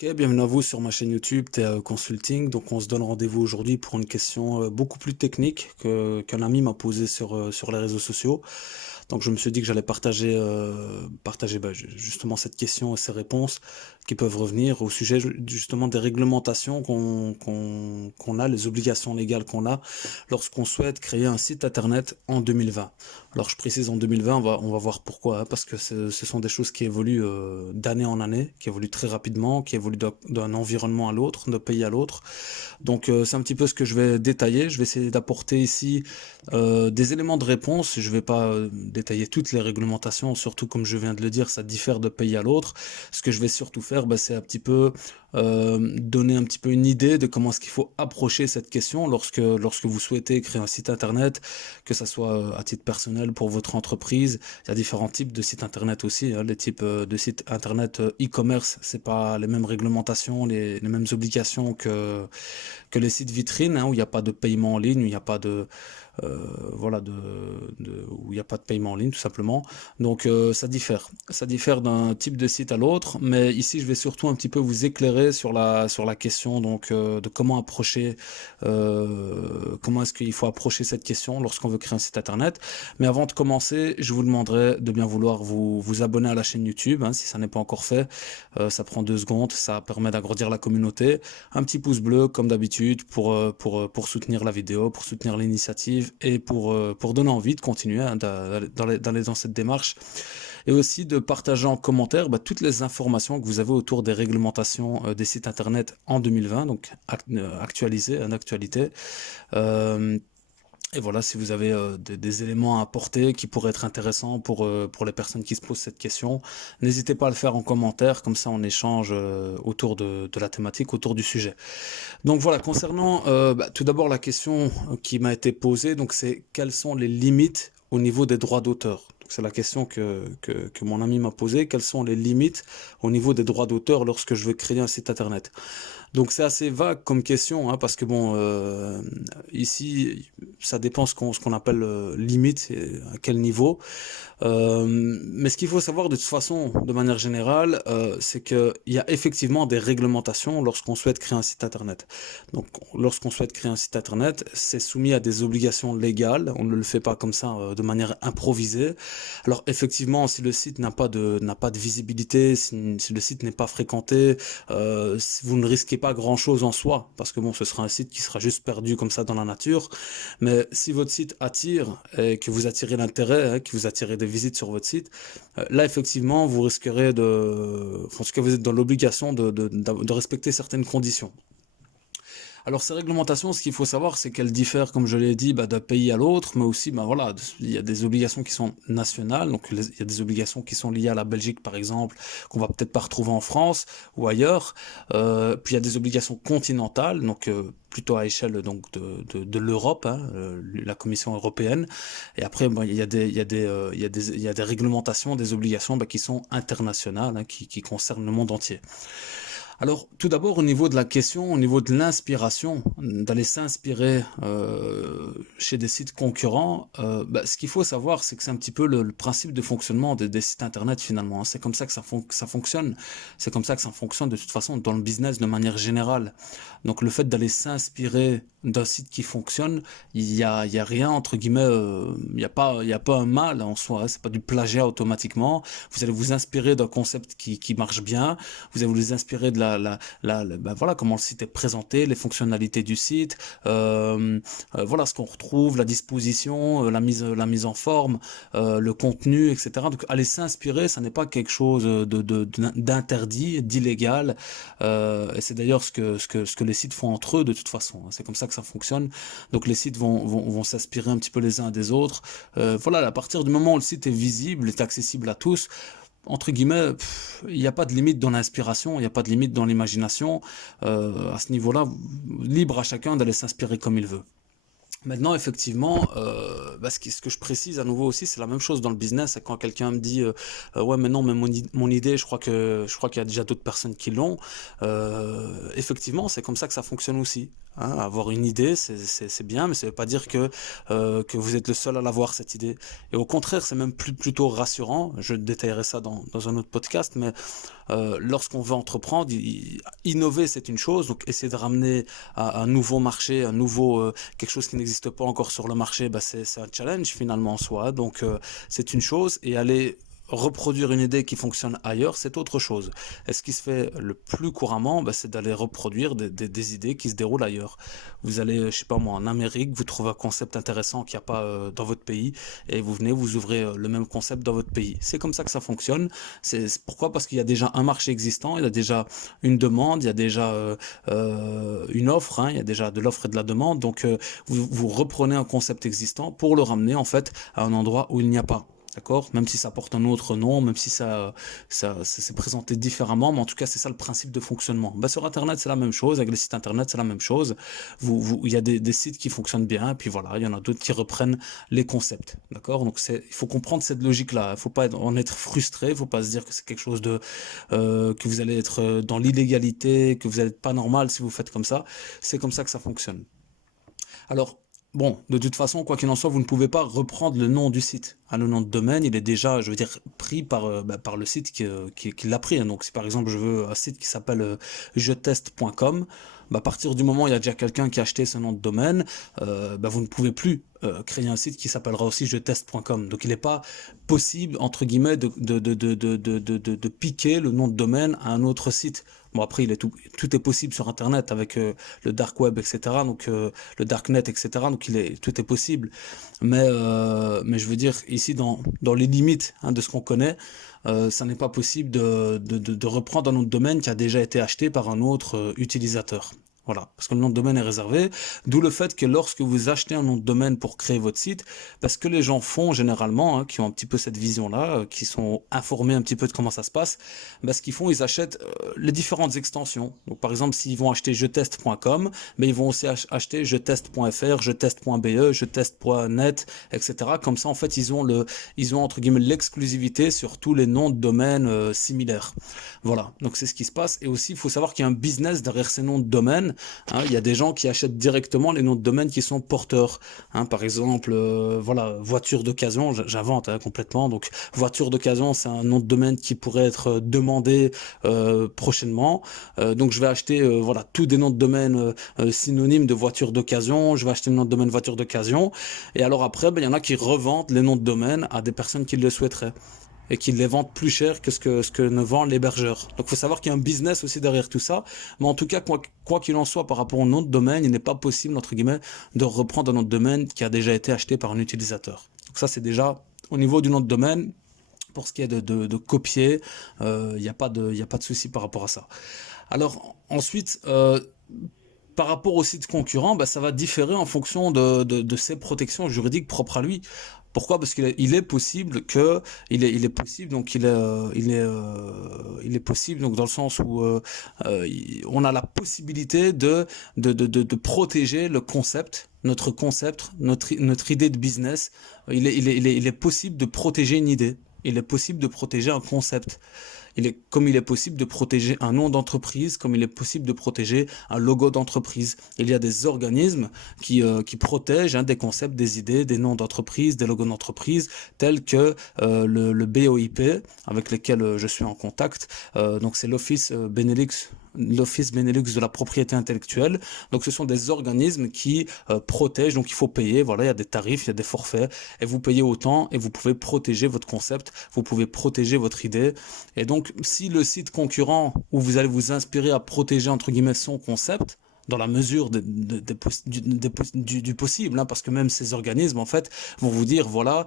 Ok, bienvenue à vous sur ma chaîne YouTube TAE Consulting. Donc on se donne rendez-vous aujourd'hui pour une question beaucoup plus technique qu'un ami m'a posée sur les réseaux sociaux. Donc je me suis dit que j'allais partager justement cette question et ces réponses qui peuvent revenir au sujet justement des réglementations qu'on a, les obligations légales qu'on a lorsqu'on souhaite créer un site internet en 2020. Alors je précise en 2020, on va voir pourquoi, hein, parce que ce sont des choses qui évoluent d'année en année, qui évoluent très rapidement, qui évoluent d'un environnement à l'autre, d'un pays à l'autre. Donc c'est un petit peu ce que je vais détailler. Je vais essayer d'apporter ici des éléments de réponse. Je ne vais pas détailler toutes les réglementations, surtout comme je viens de le dire, ça diffère de pays à l'autre. Ce que je vais surtout faire, bah, c'est un petit peu donner un petit peu une idée de comment est-ce qu'il faut approcher cette question lorsque vous souhaitez créer un site internet, que ça soit à titre personnel pour votre entreprise. Il y a différents types de sites internet aussi, hein. Les types de sites internet e-commerce, c'est pas les mêmes réglementations, les mêmes obligations que les sites vitrines, hein, où il n'y a pas de paiement en ligne, où il n'y a pas de voilà où il n'y a pas de paiement en ligne tout simplement. Donc ça diffère d'un type de site à l'autre, mais ici je vais surtout un petit peu vous éclairer sur la question donc de comment est-ce qu'il faut approcher cette question lorsqu'on veut créer un site internet. Mais avant de commencer, je vous demanderai de bien vouloir vous abonner à la chaîne YouTube, hein, si ça n'est pas encore fait. Ça prend 2 secondes, ça permet d'agrandir la communauté. Un petit pouce bleu comme d'habitude pour soutenir la vidéo, pour soutenir l'initiative et pour donner envie de continuer, hein, d'aller dans cette démarche. Et aussi de partager en commentaire toutes les informations que vous avez autour des réglementations des sites internet en 2020, donc actualisées, en actualité. Euh, et voilà, si vous avez des éléments à apporter qui pourraient être intéressants pour les personnes qui se posent cette question, n'hésitez pas à le faire en commentaire, comme ça on échange autour de la thématique, autour du sujet. Donc voilà, concernant tout d'abord la question qui m'a été posée, donc c'est quelles sont les limites au niveau des droits d'auteur. C'est la question que mon ami m'a posée. Quelles sont les limites au niveau des droits d'auteur lorsque je veux créer un site internet? Donc c'est assez vague comme question, hein, parce que bon, ici, ça dépend ce qu'on appelle limite, et à quel niveau. Mais ce qu'il faut savoir de toute façon, de manière générale, c'est qu'il y a effectivement des réglementations lorsqu'on souhaite créer un site internet. Donc lorsqu'on souhaite créer un site internet, c'est soumis à des obligations légales, on ne le fait pas comme ça de manière improvisée. Alors effectivement, si le site n'a pas de visibilité, si le site n'est pas fréquenté, vous ne risquez pas grand chose en soi, parce que bon, ce sera un site qui sera juste perdu comme ça dans la nature. Mais si votre site attire et que vous attirez l'intérêt, hein, que vous attirez des visites sur votre site, là effectivement vous risquerez en tout cas vous êtes dans l'obligation de respecter certaines conditions. Alors ces réglementations, ce qu'il faut savoir, c'est qu'elles diffèrent, comme je l'ai dit, d'un pays à l'autre, mais aussi, voilà, il y a des obligations qui sont nationales, donc il y a des obligations qui sont liées à la Belgique, par exemple, qu'on va peut-être pas retrouver en France ou ailleurs. Puis il y a des obligations continentales, donc plutôt à échelle donc de l'Europe, hein, la Commission européenne. Et après, bon, il y a des réglementations, des obligations qui sont internationales, hein, qui concernent le monde entier. Alors, tout d'abord, au niveau de la question, au niveau de l'inspiration, d'aller s'inspirer chez des sites concurrents, ce qu'il faut savoir, c'est que c'est un petit peu le principe de fonctionnement des sites internet finalement, hein. C'est comme ça que ça fonctionne. C'est comme ça que ça fonctionne de toute façon dans le business de manière générale. Donc, le fait d'aller s'inspirer d'un site qui fonctionne, il y a rien entre guillemets, il y a pas un mal en soi, hein. C'est pas du plagiat automatiquement. Vous allez vous inspirer d'un concept qui marche bien. Vous allez vous inspirer de voilà comment le site est présenté, les fonctionnalités du site, voilà ce qu'on retrouve, la disposition, la mise en forme, le contenu, etc. Donc aller s'inspirer, ça n'est pas quelque chose d'interdit, d'illégal, et c'est d'ailleurs ce que les sites font entre eux de toute façon, hein. C'est comme ça que ça fonctionne. Donc les sites vont s'inspirer un petit peu les uns des autres. Voilà, à partir du moment où le site est visible, est accessible à tous, entre guillemets, il n'y a pas de limite dans l'inspiration, il n'y a pas de limite dans l'imagination. À ce niveau-là, libre à chacun d'aller s'inspirer comme il veut. Maintenant, effectivement, ce que je précise à nouveau aussi, c'est la même chose dans le business. C'est quand quelqu'un me dit, ouais, mais non, mais mon idée, je crois qu'il y a déjà d'autres personnes qui l'ont. Effectivement, c'est comme ça que ça fonctionne aussi. Hein. Avoir une idée, c'est bien, mais ça veut pas dire que vous êtes le seul à l'avoir, cette idée. Et au contraire, c'est même plutôt rassurant. Je détaillerai ça dans un autre podcast, mais lorsqu'on veut entreprendre, innover, c'est une chose. Donc, essayer de ramener à un nouveau marché, quelque chose qui n'existe pas encore sur le marché, bah c'est un challenge finalement en soi. Donc c'est une chose, et aller reproduire une idée qui fonctionne ailleurs, c'est autre chose. Et ce qui se fait le plus couramment, bah, c'est d'aller reproduire des idées qui se déroulent ailleurs. Vous allez, je sais pas moi, en Amérique, vous trouvez un concept intéressant qu'il n'y a pas dans votre pays, et vous venez, vous ouvrez le même concept dans votre pays. C'est comme ça que ça fonctionne. Pourquoi? Parce qu'il y a déjà un marché existant, il y a déjà une demande, il y a déjà une offre, hein, il y a déjà de l'offre et de la demande. Donc vous reprenez un concept existant pour le ramener en fait à un endroit où il n'y a pas. D'accord? Même si ça porte un autre nom, même si ça s'est présenté différemment, mais en tout cas, c'est ça le principe de fonctionnement. Bah, sur Internet, c'est la même chose. Avec les sites Internet, c'est la même chose. Il y a des sites qui fonctionnent bien, et puis voilà, il y en a d'autres qui reprennent les concepts. D'accord? Donc, il faut comprendre cette logique-là. Il faut pas en être frustré. Il faut pas se dire que c'est quelque chose que vous allez être dans l'illégalité, que vous n'êtes pas normal si vous faites comme ça. C'est comme ça que ça fonctionne. Alors, bon, de toute façon, quoi qu'il en soit, vous ne pouvez pas reprendre le nom du site. Hein, le nom de domaine, il est déjà, je veux dire, pris par le site qui l'a pris. Hein. Donc, si par exemple, je veux un site qui s'appelle jeteste.com, bah, à partir du moment où il y a déjà quelqu'un qui a acheté ce nom de domaine, bah, vous ne pouvez plus créer un site qui s'appellera aussi jeteste.com. Donc, il n'est pas possible, entre guillemets, de piquer le nom de domaine à un autre site. Bon, après, tout est possible sur Internet avec le dark web, etc. Donc, le darknet, etc. Donc, tout est possible. Mais je veux dire, ici, dans les limites hein, de ce qu'on connaît, ça n'est pas possible de reprendre un nom de domaine qui a déjà été acheté par un autre utilisateur. Voilà, parce que le nom de domaine est réservé, d'où le fait que lorsque vous achetez un nom de domaine pour créer votre site, parce que les gens font généralement, hein, qui ont un petit peu cette vision-là, qui sont informés un petit peu de comment ça se passe, bah, ce qu'ils font, ils achètent les différentes extensions. Donc par exemple, s'ils vont acheter jetest.com, mais ils vont aussi acheter jetest.fr, jetest.be, jetest.net, etc. Comme ça, en fait, ils ont entre guillemets l'exclusivité sur tous les noms de domaine similaires. Voilà, donc c'est ce qui se passe. Et aussi, il faut savoir qu'il y a un business derrière ces noms de domaine. Hein, il y a des gens qui achètent directement les noms de domaine qui sont porteurs. Hein, par exemple, voilà, voiture d'occasion, j'invente hein, complètement. Donc, voiture d'occasion, c'est un nom de domaine qui pourrait être demandé prochainement. Donc, je vais acheter voilà tous des noms de domaine synonymes de voiture d'occasion. Je vais acheter le nom de domaine voiture d'occasion. Et alors après, ben, il y en a qui revendent les noms de domaine à des personnes qui le souhaiteraient et qui les vendent plus cher que ce que ne vend l'hébergeur. Donc il faut savoir qu'il y a un business aussi derrière tout ça. Mais en tout cas, quoi qu'il en soit, par rapport au nom de domaine, il n'est pas possible, entre guillemets, de reprendre un nom de domaine qui a déjà été acheté par un utilisateur. Donc ça, c'est déjà au niveau du nom de domaine. Pour ce qui est de copier, il n'y a pas de souci par rapport à ça. Alors ensuite, par rapport aux sites concurrents, bah, ça va différer en fonction de ses protections juridiques propres à lui. Pourquoi? Parce qu'il est possible que il est possible donc il est possible donc dans le sens où on a la possibilité de protéger le concept, notre idée de business. Il est possible de protéger une idée. Il est possible de protéger un concept. Comme il est possible de protéger un nom d'entreprise, comme il est possible de protéger un logo d'entreprise. Il y a des organismes qui protègent hein, des concepts, des idées, des noms d'entreprise, des logos d'entreprise, tels que le BOIP, avec lesquels je suis en contact. Donc c'est l'Office Benelux de la propriété intellectuelle. Donc ce sont des organismes qui protègent, donc il faut payer, voilà, il y a des tarifs, il y a des forfaits, et vous payez autant et vous pouvez protéger votre concept, vous pouvez protéger votre idée. Et donc si le site concurrent où vous allez vous inspirer à protéger entre guillemets son concept, dans la mesure du possible, hein, parce que même ces organismes en fait vont vous dire voilà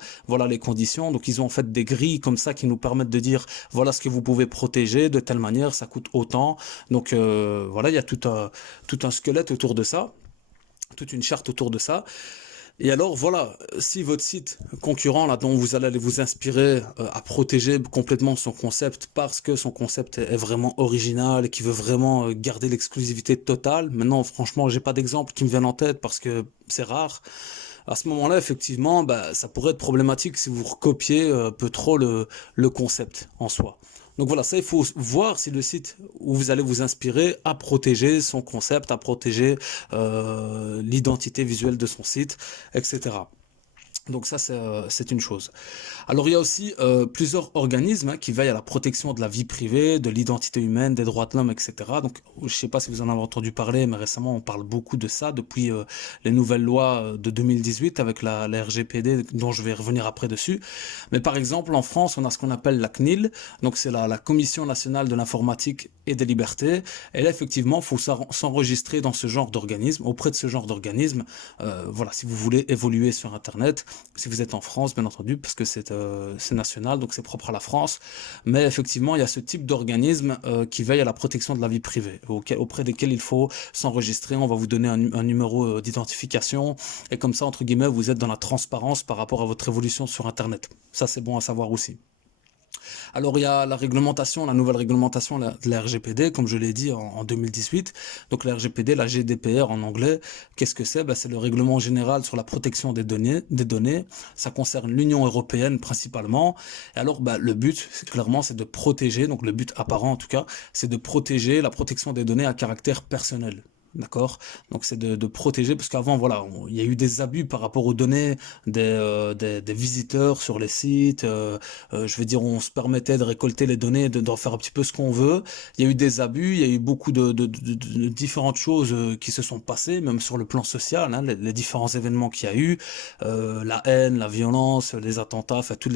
les conditions. Donc ils ont en fait des grilles comme ça qui nous permettent de dire voilà ce que vous pouvez protéger de telle manière, ça coûte autant. Donc voilà, il y a tout un squelette autour de ça, toute une charte autour de ça. Et alors voilà, si votre site concurrent là dont vous allez aller vous inspirer a protégé complètement son concept parce que son concept est vraiment original et qui veut vraiment garder l'exclusivité totale. Maintenant, franchement, j'ai pas d'exemple qui me viennent en tête parce que c'est rare. À ce moment-là, effectivement, bah, ça pourrait être problématique si vous recopiez un peu trop le concept en soi. Donc voilà, ça il faut voir si le site où vous allez vous inspirer a protégé son concept, a protégé l'identité visuelle de son site, etc. Donc ça, c'est une chose. Alors il y a aussi plusieurs organismes qui veillent à la protection de la vie privée, de l'identité humaine, des droits de l'homme, etc. Donc je ne sais pas si vous en avez entendu parler, mais récemment on parle beaucoup de ça depuis les nouvelles lois de 2018 avec la RGPD, dont je vais revenir après dessus. Mais par exemple en France, on a ce qu'on appelle la CNIL, donc c'est la Commission nationale de l'informatique et des libertés. Et là effectivement, il faut s'enregistrer dans ce genre d'organisme, auprès de ce genre d'organisme. Voilà, si vous voulez évoluer sur Internet. Si vous êtes en France, bien entendu, parce que c'est national, donc c'est propre à la France. Mais effectivement, il y a ce type d'organisme qui veille à la protection de la vie privée, auprès desquels il faut s'enregistrer. On va vous donner un numéro d'identification. Et comme ça, entre guillemets, vous êtes dans la transparence par rapport à votre évolution sur Internet. Ça, c'est bon à savoir aussi. Alors il y a la réglementation, la nouvelle réglementation de la RGPD, comme je l'ai dit en 2018. Donc la RGPD, la GDPR en anglais, qu'est-ce que c'est? C'est le règlement général sur la protection des données. Ça concerne l'Union européenne principalement. Et alors le but, clairement, c'est de protéger, donc le but apparent en tout cas, c'est de protéger la protection des données à caractère personnel. D'accord. Donc c'est de protéger, parce qu'avant voilà, il y a eu des abus par rapport aux données des visiteurs sur les sites. Je veux dire, on se permettait de récolter les données, d'en faire un petit peu ce qu'on veut. Il y a eu des abus, il y a eu beaucoup de différentes choses qui se sont passées, même sur le plan social, hein, les différents événements qu'il y a eu, la haine, la violence, les attentats, enfin tous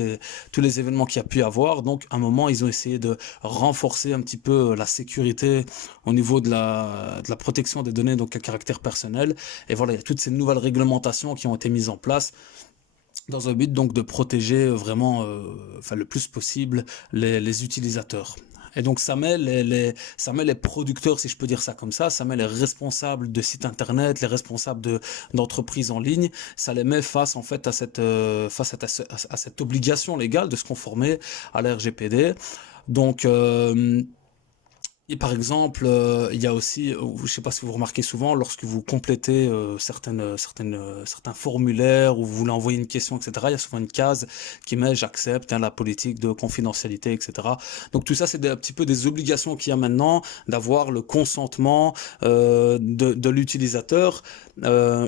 les événements qu'il y a pu avoir. Donc à un moment, ils ont essayé de renforcer un petit peu la sécurité au niveau de la protection des données donc à caractère personnel. Et voilà, il y a toutes ces nouvelles réglementations qui ont été mises en place dans un but donc de protéger vraiment le plus possible les utilisateurs. Et donc ça met ça met les producteurs, si je peux dire ça comme ça met les responsables de sites internet, les responsables d'entreprises en ligne, ça les met face en fait à cette obligation légale de se conformer à la RGPD. Donc et par exemple, il y a aussi, je ne sais pas si vous remarquez souvent, lorsque vous complétez certains formulaires ou vous voulez envoyer une question, etc., il y a souvent une case qui met «j'accepte la politique de confidentialité», etc. Donc tout ça, c'est un petit peu des obligations qu'il y a maintenant d'avoir le consentement de l'utilisateur.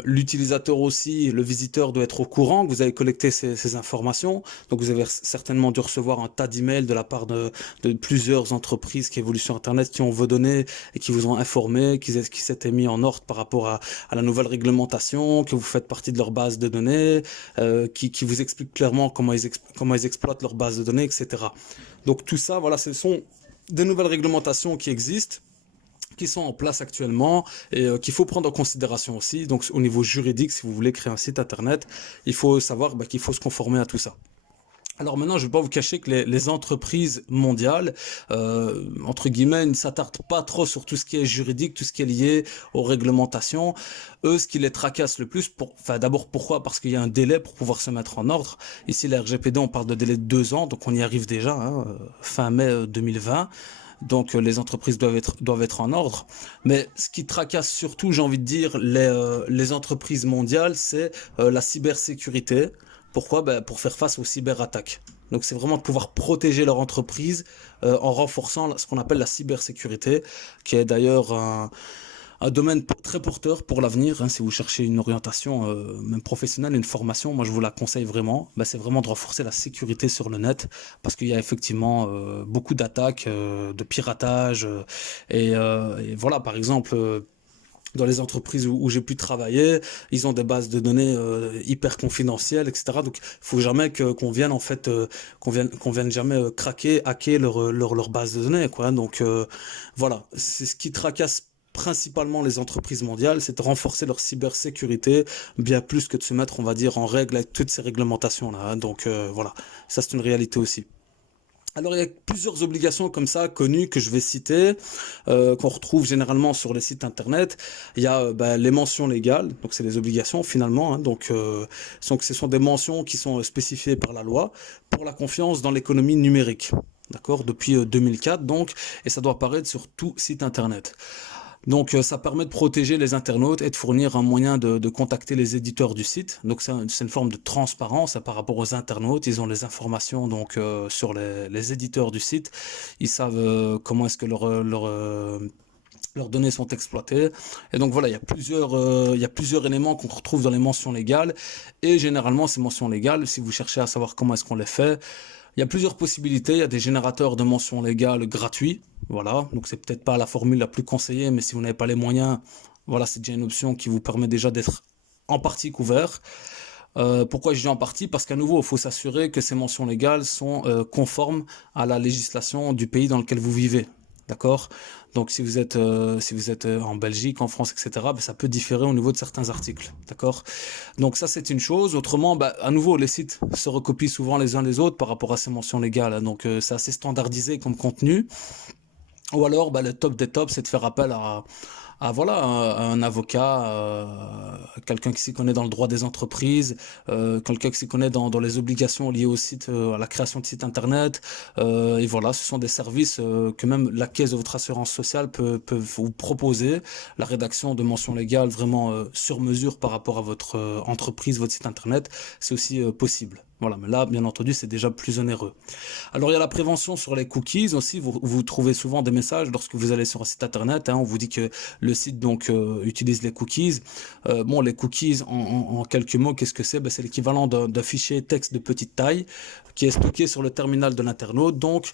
L'utilisateur aussi, le visiteur doit être au courant que vous avez collecté ces informations. Donc vous avez certainement dû recevoir un tas d'emails de la part de plusieurs entreprises qui évoluent sur Internet, qui ont vos données et qui vous ont informé qui s'étaient mis en ordre par rapport à la nouvelle réglementation, que vous faites partie de leur base de données, qui vous expliquent clairement comment ils exploitent leur base de données, etc. Donc tout ça, voilà, ce sont des nouvelles réglementations qui existent, qui sont en place actuellement et qu'il faut prendre en considération aussi. Donc au niveau juridique, si vous voulez créer un site internet, il faut savoir qu'il faut se conformer à tout ça. Alors maintenant, je ne vais pas vous cacher que les entreprises mondiales, entre guillemets, ne s'attardent pas trop sur tout ce qui est juridique, tout ce qui est lié aux réglementations. Eux, ce qui les tracasse le plus, d'abord pourquoi? Parce qu'il y a un délai pour pouvoir se mettre en ordre. Ici, la RGPD, on parle de délai de 2 ans, donc on y arrive déjà, hein, fin mai 2020. Donc les entreprises doivent être en ordre. Mais ce qui tracasse surtout, j'ai envie de dire, les entreprises mondiales, c'est la cybersécurité. Pourquoi? Pour faire face aux cyberattaques. Donc c'est vraiment de pouvoir protéger leur entreprise en renforçant ce qu'on appelle la cybersécurité, qui est d'ailleurs un domaine très porteur pour l'avenir. Hein, si vous cherchez une orientation même professionnelle, une formation, moi je vous la conseille vraiment. C'est vraiment de renforcer la sécurité sur le net, parce qu'il y a effectivement beaucoup d'attaques, de piratage, et voilà, par exemple dans les entreprises où j'ai pu travailler, ils ont des bases de données hyper confidentielles, etc. Donc, il faut jamais qu'on vienne en fait, qu'on vienne jamais craquer, hacker leur base de données, quoi. Donc, voilà, c'est ce qui tracasse principalement les entreprises mondiales, c'est de renforcer leur cybersécurité, bien plus que de se mettre, on va dire, en règle avec toutes ces réglementations-là. Hein. Donc, voilà, ça c'est une réalité aussi. Alors, il y a plusieurs obligations comme ça connues que je vais citer, qu'on retrouve généralement sur les sites internet. Il y a les mentions légales, donc c'est les obligations finalement, hein, donc ce sont des mentions qui sont spécifiées par la loi pour la confiance dans l'économie numérique. D'accord, depuis 2004 donc, et ça doit apparaître sur tout site internet. Donc ça permet de protéger les internautes et de fournir un moyen de contacter les éditeurs du site. Donc c'est une forme de transparence par rapport aux internautes. Ils ont les informations donc sur les éditeurs du site. Ils savent comment est-ce que leurs données sont exploitées. Et donc voilà, il y a plusieurs éléments qu'on retrouve dans les mentions légales. Et généralement, ces mentions légales, si vous cherchez à savoir comment est-ce qu'on les fait, il y a plusieurs possibilités. Il y a des générateurs de mentions légales gratuits. Voilà, donc c'est peut-être pas la formule la plus conseillée, mais si vous n'avez pas les moyens, voilà, c'est déjà une option qui vous permet déjà d'être en partie couvert. Pourquoi je dis en partie? Parce qu'à nouveau, il faut s'assurer que ces mentions légales sont conformes à la législation du pays dans lequel vous vivez. D'accord? Donc si vous êtes en Belgique, en France, etc., ça peut différer au niveau de certains articles. D'accord? Donc ça c'est une chose. Autrement, à nouveau, les sites se recopient souvent les uns les autres par rapport à ces mentions légales, hein. Donc c'est assez standardisé comme contenu. Ou alors, le top des tops, c'est de faire appel voilà, un avocat, quelqu'un qui s'y connaît dans le droit des entreprises, quelqu'un qui s'y connaît dans les obligations liées au site, à la création de sites internet. Et voilà, ce sont des services que même la caisse de votre assurance sociale peut vous proposer. La rédaction de mentions légales vraiment sur mesure par rapport à votre entreprise, votre site internet, c'est aussi possible. Voilà, mais là, bien entendu, c'est déjà plus onéreux. Alors, il y a la prévention sur les cookies aussi. Vous trouvez souvent des messages lorsque vous allez sur un site internet, hein, on vous dit que le site donc utilise les cookies. Bon, les cookies, en quelques mots, qu'est-ce que c'est? C'est l'équivalent d'un fichier texte de petite taille qui est stocké sur le terminal de l'internaute. Donc,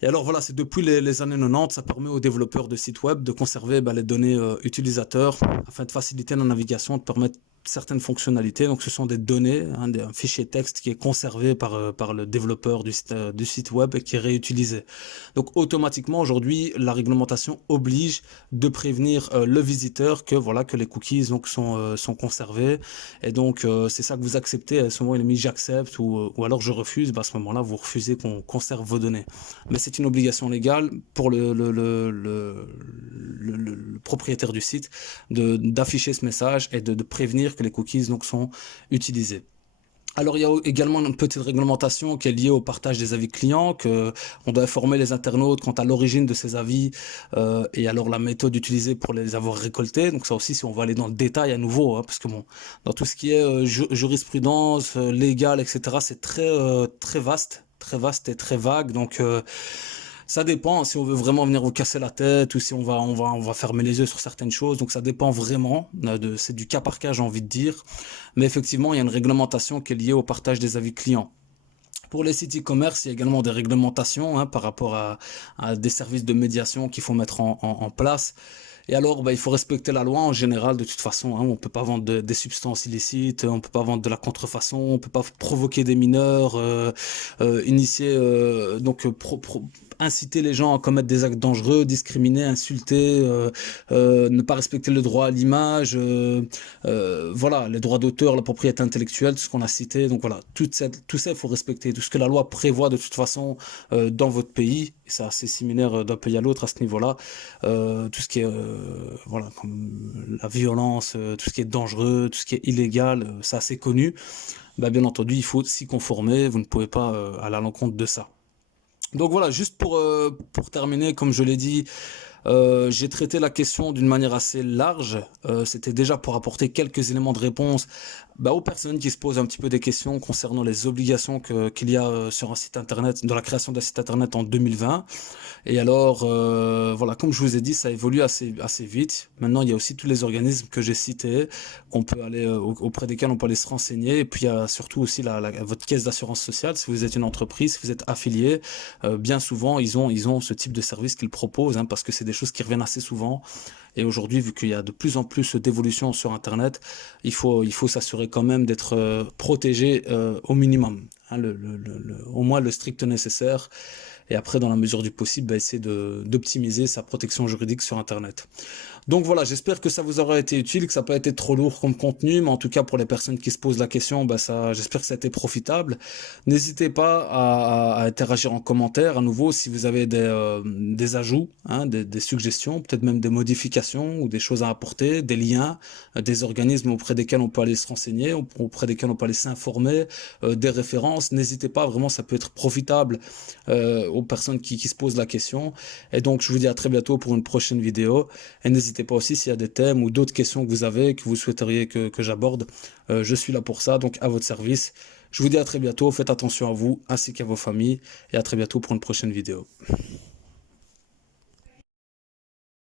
et alors voilà, c'est depuis les années 90, ça permet aux développeurs de sites web de conserver les données utilisateurs afin de faciliter la navigation, de permettre certaines fonctionnalités. Donc ce sont des données, hein, un fichier texte qui est conservé par le développeur du site web et qui est réutilisé. Donc automatiquement aujourd'hui, la réglementation oblige de prévenir le visiteur que voilà que les cookies donc sont conservés. Et donc c'est ça que vous acceptez. À ce moment il est mis j'accepte ou alors je refuse. À ce moment-là vous refusez qu'on conserve vos données. Mais c'est une obligation légale pour le propriétaire du site d'afficher ce message et de prévenir que les cookies donc sont utilisés. Alors il y a également une petite réglementation qui est liée au partage des avis clients, que on doit informer les internautes quant à l'origine de ces avis et alors la méthode utilisée pour les avoir récoltés. Donc ça aussi, si on va aller dans le détail à nouveau, hein, parce que bon, dans tout ce qui est jurisprudence légale, etc., c'est très vaste et très vague. Donc ça dépend si on veut vraiment venir vous casser la tête ou si on va fermer les yeux sur certaines choses. Donc ça dépend vraiment c'est du cas par cas, j'ai envie de dire. Mais effectivement, il y a une réglementation qui est liée au partage des avis clients. Pour les sites e-commerce, il y a également des réglementations, hein, par rapport à des services de médiation qu'il faut mettre en place. Et alors, il faut respecter la loi en général de toute façon, hein. On peut pas vendre des substances illicites, on peut pas vendre de la contrefaçon, on peut pas provoquer des mineurs, initier inciter les gens à commettre des actes dangereux, discriminer, insulter, ne pas respecter le droit à l'image, voilà, les droits d'auteur, la propriété intellectuelle, tout ce qu'on a cité. Donc voilà, tout ça, il faut respecter. Tout ce que la loi prévoit de toute façon dans votre pays, et c'est assez similaire d'un pays à l'autre à ce niveau-là. Tout ce qui est voilà, comme la violence, tout ce qui est dangereux, tout ce qui est illégal, c'est assez connu. Bien entendu, il faut s'y conformer. Vous ne pouvez pas aller à l'encontre de ça. Donc voilà, juste pour terminer, comme je l'ai dit, j'ai traité la question d'une manière assez large. C'était déjà pour apporter quelques éléments de réponse aux personnes qui se posent un petit peu des questions concernant les obligations qu'il y a sur un site internet, dans la création d'un site internet en 2020. Et alors, voilà, comme je vous ai dit, ça évolue assez vite. Maintenant, il y a aussi tous les organismes que j'ai cités, qu'on peut aller auprès desquels on peut aller se renseigner. Et puis, il y a surtout aussi votre caisse d'assurance sociale. Si vous êtes une entreprise, si vous êtes affilié, bien souvent, ils ont ce type de service qu'ils proposent, hein, parce que c'est des choses qui reviennent assez souvent. Et aujourd'hui, vu qu'il y a de plus en plus d'évolutions sur Internet, il faut s'assurer quand même d'être protégé au minimum, hein, au moins le strict nécessaire. et après, dans la mesure du possible, essayer d'optimiser sa protection juridique sur Internet. Donc voilà, j'espère que ça vous aura été utile, que ça n'a pas été trop lourd comme contenu, mais en tout cas pour les personnes qui se posent la question, j'espère que ça a été profitable. N'hésitez pas à interagir en commentaire à nouveau si vous avez des ajouts, hein, des suggestions, peut-être même des modifications ou des choses à apporter, des liens, des organismes auprès desquels on peut aller se renseigner, auprès desquels on peut aller s'informer, des références. N'hésitez pas, vraiment, ça peut être profitable aux personnes qui se posent la question. Et donc, je vous dis à très bientôt pour une prochaine vidéo. Et n'hésitez pas aussi s'il y a des thèmes ou d'autres questions que vous avez, que vous souhaiteriez que j'aborde. Je suis là pour ça, donc à votre service. Je vous dis à très bientôt, faites attention à vous ainsi qu'à vos familles et à très bientôt pour une prochaine vidéo.